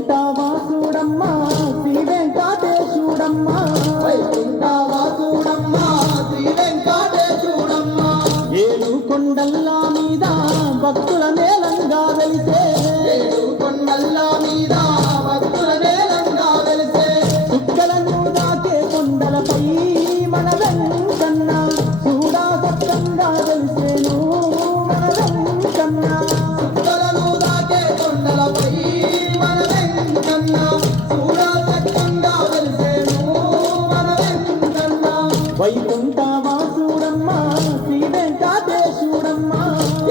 వైకుంఠవాసుడమ్మా శ్రీ వెంకటేశుడమ్మా, వైకుంఠవాసుడమ్మా శ్రీ వెంకటేశుడమ్మా, ఏడు కొండల మీద భక్తుల నేలంగా వెలిసే, ఏడు కొండల మీద భక్తుల నేలంగా వెలిసే, చుక్కలను దాకే కొండలపై మన వెంకన్న చూడా సత్యంగా వెలిసేను మన వెంకన్న. చుక్కలను దాకే కొండలపై మన వెంకన్న చూడచక్కంగా వెలిసేను మన వెంకన్న. వైకుంఠవాసుడమ్మా శ్రీ వెంకటేశుడమ్మా,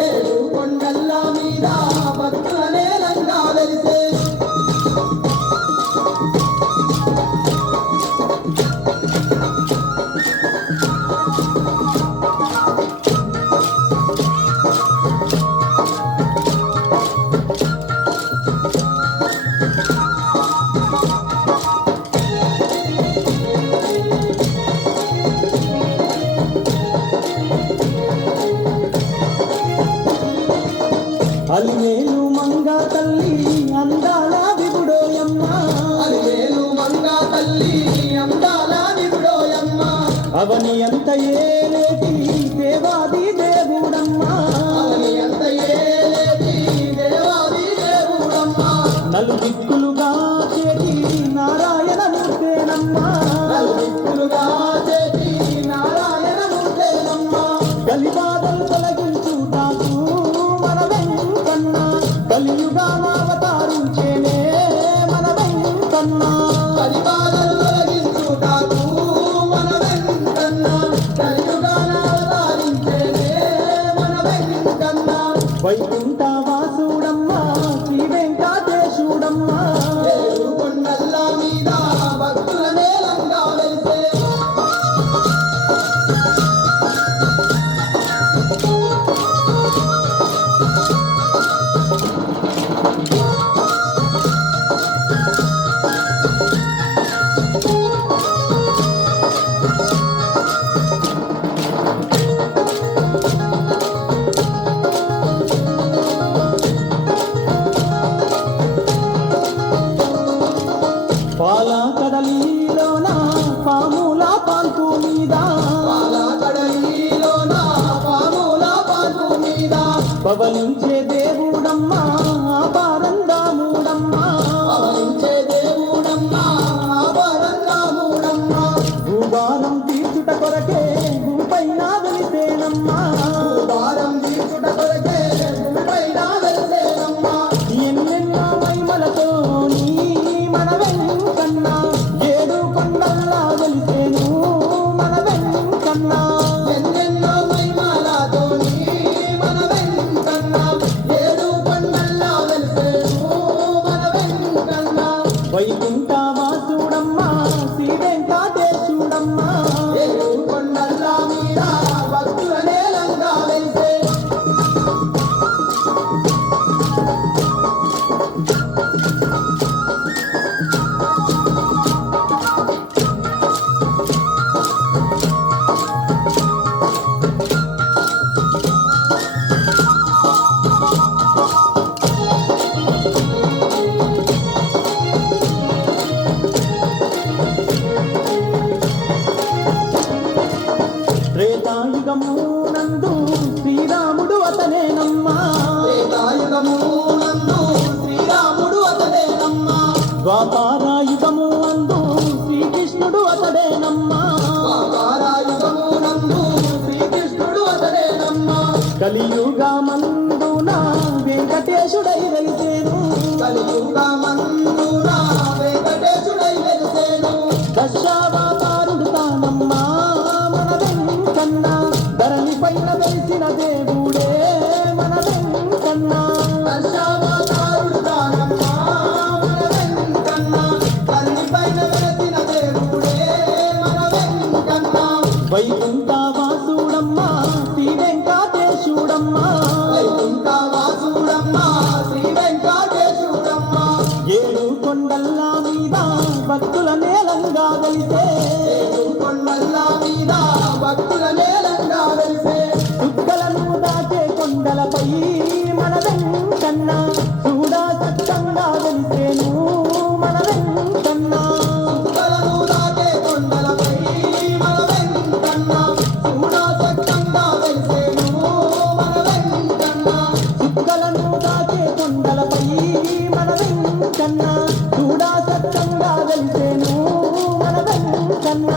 ఏడు కొండల మీద భక్తుల నేలంగా వెలిసే, అలివేలు మంగా తల్లి అందాల విగుడోయమ్మా, అలివేలు మంగా తల్లి అందాల నిగుడోయమ్మ, అవని అంత ఏలేటి దేవాది దేవుడమ్మా, అవని అంత ఏలేటి దేవాది దేవుడమ్మ, నలుదిక్కులుగా చేటి నారాయణ మూర్తేనమ్మా, నలుదిక్కులుగా చేటి నారాయణ మూర్తేనమ్మ, కలిబాధలు తొలగించుటాకు మన వెంకన్న కలియుగాన అవతారించేనే మన వెంకన్న. పరిపాలన తొలగించుటాకు మన వెంకన్న, కలియుగాన అవతరించేనే మన వెంకన్న. వైకుంఠవాసుడమ్మా శ్రీ వెంకటేశుడమ్మా, ఏడు కొండల మీద భక్తుల నేలంగా వెలిసే, పాల కడలిలోన పాముల పాల్పు మీద పాల కడలిలోన పాముల పాన్పు మీద పవలించే దేవుడమ్మా పారందాముడమ్మా, పవనించే దేవుడమ్మా పరంగాముడమ్మా, భూభారం తీర్చుట కొరకే భూపైన వెలిసేనమ్మా, భారం తీర్చుట కొరకే భూమిపైన వెలిసేనమ్మా, ఎన్నెన్నో మహిమలతో నీ మన వెంకన్న ఏడు కొండల్లా వెలిసేను మన వెంకన్న. ఎన్నెన్నో మహిమలతోని మన వెంకన్న ఏడు కొండల్లో వెలిసేను మన వెంకన్న. వైకుంఠవాసుడమ్మా శ్రీ వెంకటేశుడమ్మా, ఏడు కొండల మీద భక్తుల నేలంగా వెలిసే, త్రేతాయుగము నందు శ్రీరాముడు అతనేనమ్మా, త్రేతాయుగము నందు శ్రీరాముడు అతడేనమ్మా, ద్వాపరాయుగము అందు శ్రీకృష్ణుడు అతడేనమ్మా, ద్వాపరాయుగము నందు శ్రీకృష్ణుడు అతడేనమ్మా, కలియుగమందున వెంకటేశుడై వెలిసేను కలియుగమందున వెంకటేశుడై వెలిసేను, దశావతారుడు తానమ్మా మన వెంకన్న ధరణి పైన వెలిసిన దేవుడే మన వెంకన్న. దశావతారుడు తానమ్మా మన వెంకన్న, తల్లిపైన వెలిసిన దేవుడే మన వెంకన్న. వైకుంఠ వాసుడమ్మా శ్రీ వెంకటేశుడమ్మా వైకుంఠ వాసుడమ్మా శ్రీ వెంకటేశుడమ్మా ఏడు కొండల మీద భక్తుల నేలంగా వెలిసే కొండల మీద భక్తుల నేలంగా వెలిసే చుక్కలను దాటే కొండలపై మన వెంకన్న చూడా చక్కగా వెలిసేను మన వెంకన్న చుక్కలను దాటే కొండలపై మన వెంకన్న చూడా చక్కంగా వెలిసేను మన వెంకన్న చుక్కలను దాటే కొండలపై మన వెంకన్న చూడా చక్కగా వెలిసేను మన వెంకన్న